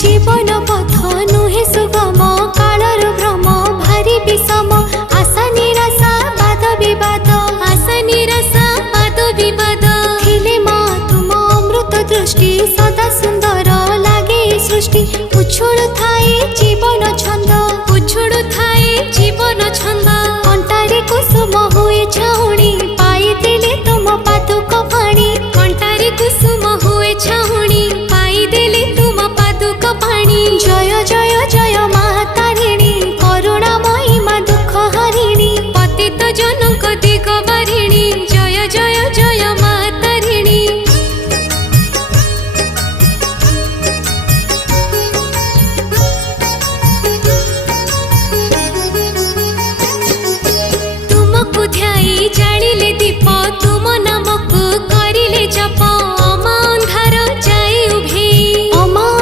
जीवन पथ नुहे सुगम कालर भ्रम भारी विषम आशा निराशा वाद विवाद आशा निराशा वाद विवाद थिले माँ तुम अमृत दृष्टि सदा सुंदर लागे सृष्टि उछुल था